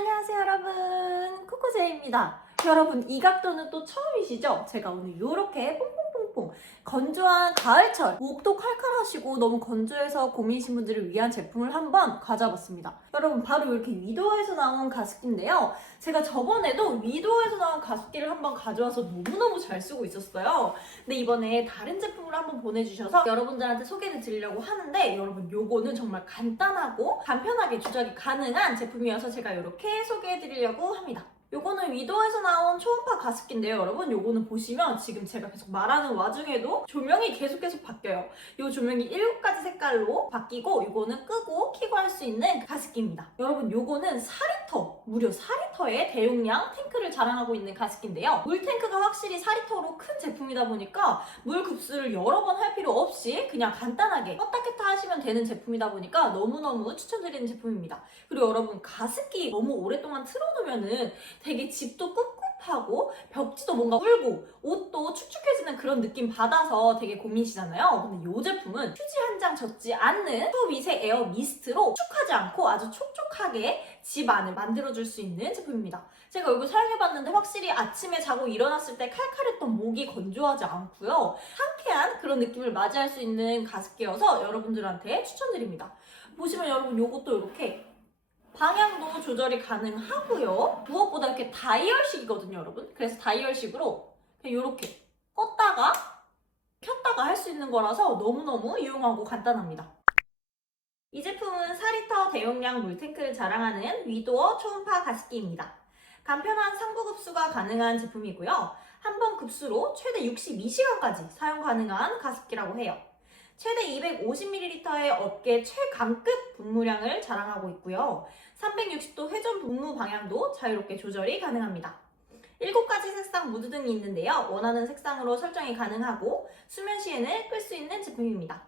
안녕하세요 여러분 코코제입니다 여러분 이 각도는 또 처음이시죠? 제가 오늘 이렇게 뽕뽕 건조한 가을철 목도 칼칼하시고 너무 건조해서 고민이신 분들을 위한 제품을 한번 가져와봤습니다. 여러분 바로 이렇게 위도어에서 나온 가습기인데요. 제가 저번에도 위도어에서 나온 가습기를 한번 가져와서 너무너무 잘 쓰고 있었어요. 근데 이번에 다른 제품을 한번 보내주셔서 여러분들한테 소개를 드리려고 하는데 여러분 요거는 정말 간단하고 간편하게 조절이 가능한 제품이어서 제가 이렇게 소개해드리려고 합니다. 요거는 위도에서 나온 초음파 가습기인데요, 여러분. 요거는 보시면 지금 제가 계속 말하는 와중에도 조명이 계속 계속 바뀌어요. 요 조명이 7가지 색깔로 바뀌고 요거는 끄고 키고 할 수 있는 가습기입니다. 여러분, 요거는 4리터, 무려 4리터의 대용량 탱크를 자랑하고 있는 가습기인데요. 물 탱크가 확실히 4리터로 큰 제품이다 보니까 물 급수를 여러 번 할 필요 없이 그냥 간단하게 껐다 켰다 하시면 되는 제품이다 보니까 너무너무 추천드리는 제품입니다. 그리고 여러분, 가습기 너무 오랫동안 틀어놓으면은 되게 집도 꿉꿉하고 벽지도 뭔가 울고 옷도 축축해지는 그런 느낌 받아서 되게 고민이시잖아요. 근데 이 제품은 휴지 한 장 젖지 않는 초미세 에어 미스트로 축축하지 않고 아주 촉촉하게 집 안을 만들어줄 수 있는 제품입니다. 제가 이거 사용해봤는데 확실히 아침에 자고 일어났을 때 칼칼했던 목이 건조하지 않고요. 상쾌한 그런 느낌을 맞이할 수 있는 가습기여서 여러분들한테 추천드립니다. 보시면 여러분 이것도 이렇게 방향도 조절이 가능하고요. 무엇보다 이렇게 다이얼식이거든요, 여러분. 그래서 다이얼식으로 그냥 이렇게 껐다가 켰다가 할 수 있는 거라서 너무너무 유용하고 간단합니다. 이 제품은 4리터 대용량 물탱크를 자랑하는 위도어 초음파 가습기입니다. 간편한 상부 급수가 가능한 제품이고요. 한 번 급수로 최대 62시간까지 사용 가능한 가습기라고 해요. 최대 250ml의 업계 최강급 분무량을 자랑하고 있고요. 360도 회전 분무 방향도 자유롭게 조절이 가능합니다. 7가지 색상 무드 등이 있는데요. 원하는 색상으로 설정이 가능하고 수면 시에는 끌 수 있는 제품입니다.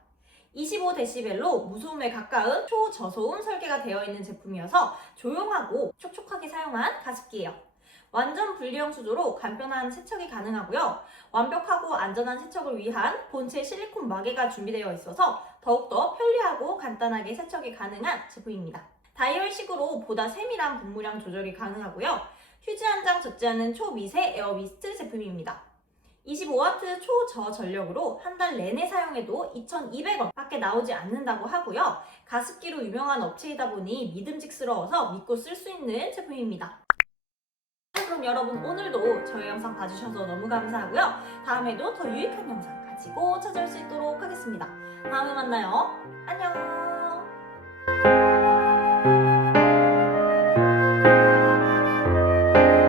25dB로 무소음에 가까운 초저소음 설계가 되어 있는 제품이어서 조용하고 촉촉하게 사용한 가습기예요. 완전 분리형 수조로 간편한 세척이 가능하고요. 완벽하고 안전한 세척을 위한 본체 실리콘 마개가 준비되어 있어서 더욱더 편리하고 간단하게 세척이 가능한 제품입니다. 다이얼식으로 보다 세밀한 분무량 조절이 가능하고요. 휴지 한 장 젖지 않는 초미세 에어미스트 제품입니다. 25W 초저 전력으로 한 달 내내 사용해도 2,200원 밖에 나오지 않는다고 하고요. 가습기로 유명한 업체이다 보니 믿음직스러워서 믿고 쓸 수 있는 제품입니다. 자, 그럼 여러분 오늘도 저희 영상 봐주셔서 너무 감사하고요. 다음에도 더 유익한 영상 가지고 찾아올 수 있도록 하겠습니다. 다음에 만나요. 안녕!